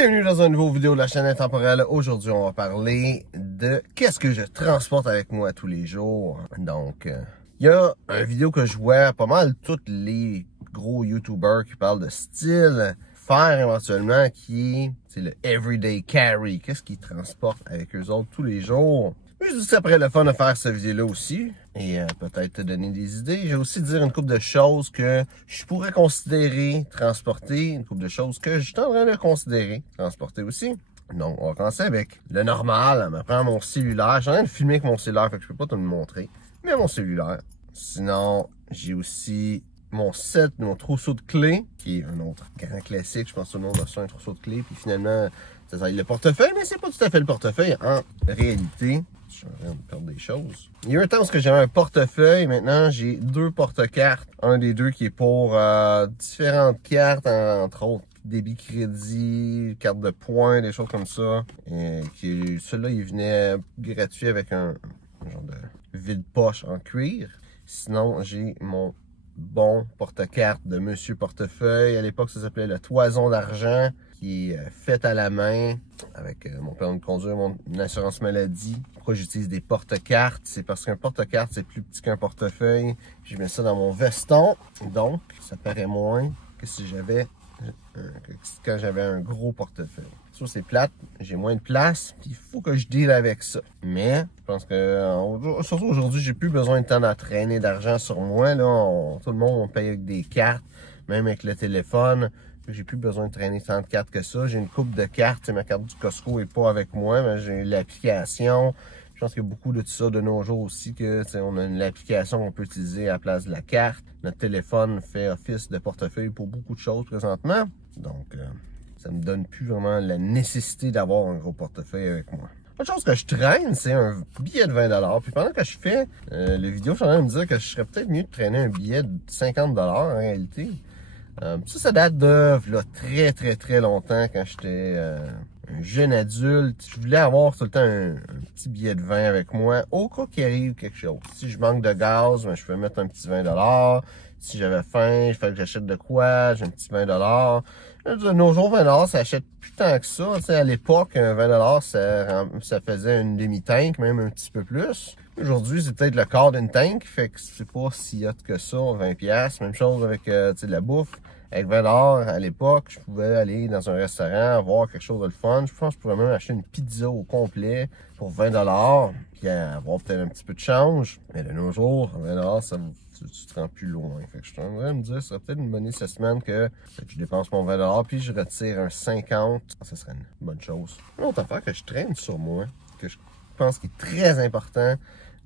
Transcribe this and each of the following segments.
Bienvenue dans une nouvelle vidéo de la chaîne Intemporelle. Aujourd'hui, on va parler de qu'est-ce que je transporte avec moi tous les jours. Donc, il y a une vidéo que je vois pas mal tous les gros YouTubers qui parlent de style faire éventuellement, qui est le everyday carry. Qu'est-ce qu'ils transportent avec eux autres tous les jours. Je dis que ça pourrait être le fun de faire cette vidéo-là aussi. Et peut-être te donner des idées. J'ai aussi dire une couple de choses que je pourrais considérer transporter. Une couple de choses que je suis en train de considérer transporter aussi. Donc, on va commencer avec le normal. Je prends mon cellulaire. Je suis en train de filmer avec mon cellulaire, fait que je peux pas te le montrer. Mais mon cellulaire. Sinon, j'ai aussi mon set, mon trousseau de clés, qui est un autre grand classique. Je pense que tout le monde a ça, un trousseau de clés. Puis finalement, ça s'appelle le portefeuille, mais c'est pas tout à fait le portefeuille. En réalité, je suis en train de perdre des choses. Il y a eu un temps où j'avais un portefeuille. Maintenant, j'ai deux porte-cartes. Un des deux qui est pour différentes cartes, entre autres débit crédit, carte de points, des choses comme ça. Et celui-là, il venait gratuit avec un genre de vide-poche en cuir. Sinon, j'ai mon bon porte-carte de Monsieur Portefeuille. À l'époque, ça s'appelait le Toison d'argent, qui est fait à la main avec mon permis de conduire, mon assurance maladie. Pourquoi j'utilise des porte-cartes? C'est parce qu'un porte-carte, c'est plus petit qu'un portefeuille. Je mets ça dans mon veston. Donc, ça paraît moins que si j'avais quand j'avais un gros portefeuille. Ça, c'est plate. J'ai moins de place. Puis il faut que je deal avec ça. Mais je pense que surtout aujourd'hui, j'ai plus besoin de temps d'entraîner d'argent sur moi. Là, tout le monde on paye avec des cartes, même avec le téléphone. J'ai plus besoin de traîner tant de cartes que ça. J'ai une coupe de cartes. Ma carte du Costco est pas avec moi, mais j'ai l'application. Je pense qu'il y a beaucoup de ça de nos jours aussi, que on a l'application qu'on peut utiliser à la place de la carte. Notre téléphone fait office de portefeuille pour beaucoup de choses présentement. Donc, ça me donne plus vraiment la nécessité d'avoir un gros portefeuille avec moi. Autre chose que je traîne, c'est un billet de 20$. Puis pendant que je fais les vidéos, je suis en train de me dire que je serais peut-être mieux de traîner un billet de 50$ en réalité. Ça date de là, très longtemps, quand j'étais un jeune adulte. Je voulais avoir tout le temps un petit billet de 20 avec moi, au cas qu'il arrive quelque chose. Si je manque de gaz, ben, je peux mettre un petit 20$. Si j'avais faim, il fallait que j'achète de quoi, j'ai un petit 20$. De nos jours, 20$, ça achète plus tant que ça. Tu sais, à l'époque, un 20$, ça faisait une demi-tank, même un petit peu plus. Aujourd'hui, c'est peut-être le quart d'une tank, fait que c'est pas si hot que ça, 20$. Même chose avec de la bouffe. Avec 20$ à l'époque, je pouvais aller dans un restaurant, avoir quelque chose de le fun. Je pense que je pourrais même acheter une pizza au complet pour 20$, puis avoir peut-être un petit peu de change. Mais de nos jours, 20$, tu te rends plus loin. Fait que je suis en train de me dire, ça serait peut-être une bonne idée cette semaine que je dépense mon 20$, puis je retire un 50$. Ça serait une bonne chose. Une autre affaire que je traîne sur moi, que je pense qu'il est très important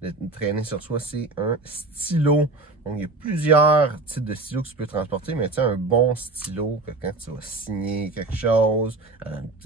de traîner sur soi, c'est un stylo. Donc, il y a plusieurs types de stylos que tu peux transporter, mais tu sais, un bon stylo, que quand tu vas signer quelque chose,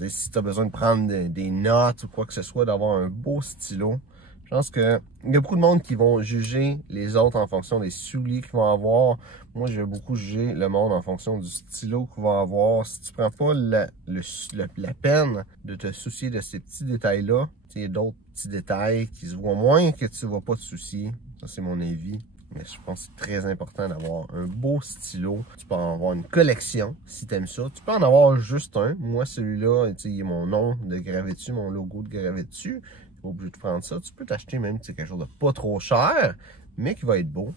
si tu as besoin de prendre des notes ou quoi que ce soit, d'avoir un beau stylo. Je pense que il y a beaucoup de monde qui vont juger les autres en fonction des souliers qu'ils vont avoir. Moi, je vais beaucoup juger le monde en fonction du stylo qu'ils vont avoir. Si tu prends pas la peine de te soucier de ces petits détails-là, il y a d'autres petits détails qui se voient moins que tu ne vas pas te soucier. Ça, c'est mon avis. Mais je pense que c'est très important d'avoir un beau stylo. Tu peux en avoir une collection si tu aimes ça. Tu peux en avoir juste un. Moi, celui-là, il y a mon nom de gravé dessus, mon logo de gravé dessus. Tu n'es pas obligé de prendre ça. Tu peux t'acheter même quelque chose de pas trop cher, mais qui va être beau.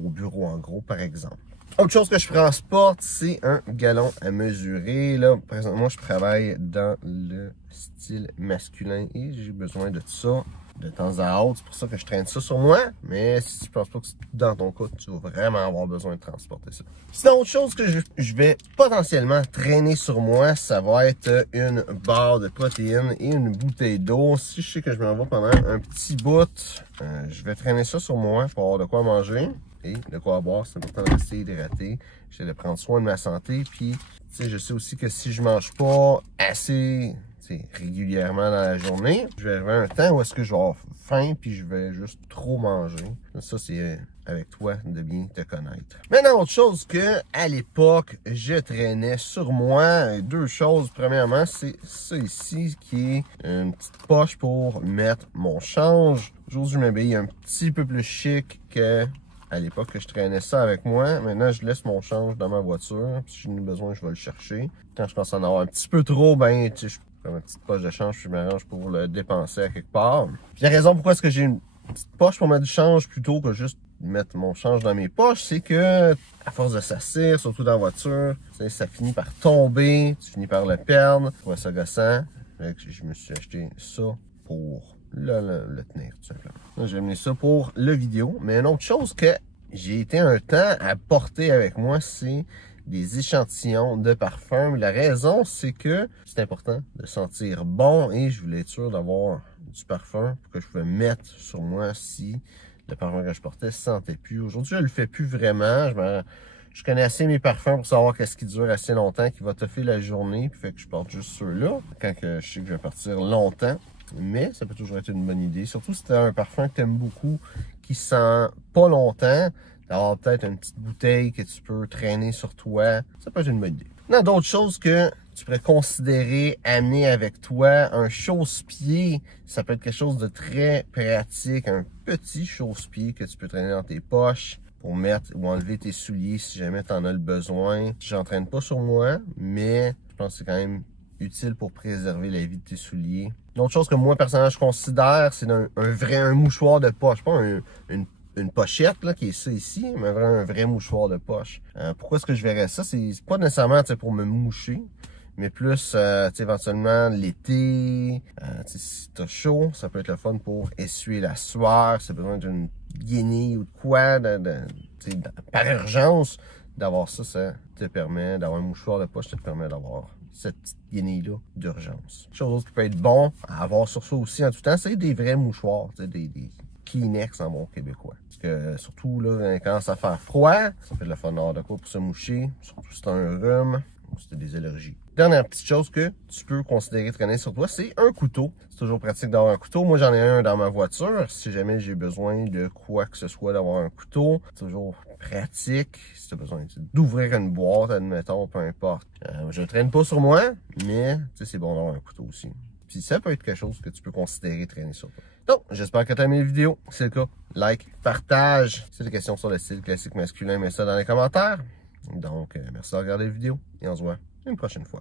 Au bureau, en gros, par exemple. Autre chose que je transporte, c'est un galon à mesurer. Là, présentement, je travaille dans le style masculin et j'ai besoin de ça de temps à autre. C'est pour ça que je traîne ça sur moi. Mais si tu penses pas que dans ton cas, tu vas vraiment avoir besoin de transporter ça. Sinon, autre chose que je vais potentiellement traîner sur moi, ça va être une barre de protéines et une bouteille d'eau. Si je sais que je m'en vais pendant un petit bout, je vais traîner ça sur moi pour avoir de quoi manger. Et de quoi boire, c'est important de rester hydraté. J'essaie de prendre soin de ma santé. Puis, je sais aussi que si je mange pas assez régulièrement dans la journée, je vais arriver à un temps où est-ce que je vais avoir faim puis je vais juste trop manger. Ça, c'est avec toi de bien te connaître. Maintenant, autre chose que à l'époque, je traînais sur moi. Deux choses. Premièrement, c'est ça ici qui est une petite poche pour mettre mon change. Aujourd'hui, je m'habille un petit peu plus chic que à l'époque que je traînais ça avec moi. Maintenant, je laisse mon change dans ma voiture. Si j'en ai besoin, je vais le chercher. Quand je pense en avoir un petit peu trop, ben, tu sais, je prends ma petite poche de change, je m'arrange pour le dépenser à quelque part. Puis la raison pourquoi est-ce que j'ai une petite poche pour mettre du change plutôt que juste mettre mon change dans mes poches, c'est que à force de s'assire, surtout dans la voiture, ça finit par tomber, tu finis par le perdre. Je trouvais ça gossant. Fait que je me suis acheté ça pour le tenir, tout simplement. J'ai amené ça pour le vidéo. Mais une autre chose que j'ai été un temps à porter avec moi, c'est des échantillons de parfum. La raison, c'est que c'est important de sentir bon et je voulais être sûr d'avoir du parfum que je pouvais mettre sur moi si le parfum que je portais ne se sentait plus. Aujourd'hui, je le fais plus vraiment. Je connais assez mes parfums pour savoir qu'est-ce qui dure assez longtemps, qui va toffer la journée, puis fait que je porte juste ceux-là quand que je sais que je vais partir longtemps. Mais ça peut toujours être une bonne idée, surtout si tu as un parfum que tu aimes beaucoup, qui sent pas longtemps, d'avoir peut-être une petite bouteille que tu peux traîner sur toi, ça peut être une bonne idée. Il y a d'autres choses que tu pourrais considérer amener avec toi. Un chausse-pied, ça peut être quelque chose de très pratique, un petit chausse-pied que tu peux traîner dans tes poches pour mettre ou enlever tes souliers si jamais tu en as le besoin. J'entraîne pas sur moi, mais je pense que c'est quand même utile pour préserver la vie de tes souliers. Une autre chose que moi, personnellement, je considère, c'est un mouchoir de poche, pas une pochette, là, qui est ça ici, mais un vrai mouchoir de poche. Pourquoi est-ce que je verrais ça? C'est pas nécessairement pour me moucher, mais plus éventuellement l'été, si t'as chaud, ça peut être le fun pour essuyer la sueur, si t'as besoin d'une guenille ou de quoi, par urgence, d'avoir ça, ça te permet d'avoir un mouchoir de poche, ça te permet d'avoir cette petite guenille-là d'urgence. Chose qui peut être bon à avoir sur ça aussi en tout temps, c'est des vrais mouchoirs, des Kleenex en bon québécois. Parce que surtout là, quand ça fait froid, ça fait le fun d'avoir de quoi pour se moucher, surtout si t'as un rhume ou si t'as des allergies. Dernière petite chose que tu peux considérer traîner sur toi, c'est un couteau. C'est toujours pratique d'avoir un couteau. Moi, j'en ai un dans ma voiture. Si jamais j'ai besoin de quoi que ce soit d'avoir un couteau, c'est toujours pratique. Si tu as besoin d'ouvrir une boîte, admettons, peu importe. Je ne traîne pas sur moi, mais c'est bon d'avoir un couteau aussi. Puis ça peut être quelque chose que tu peux considérer traîner sur toi. Donc, j'espère que tu as aimé la vidéo. Si c'est le cas, like, partage. Si tu as des questions sur le style classique masculin, mets ça dans les commentaires. Donc, merci de regarder la vidéo et on se voit une prochaine fois.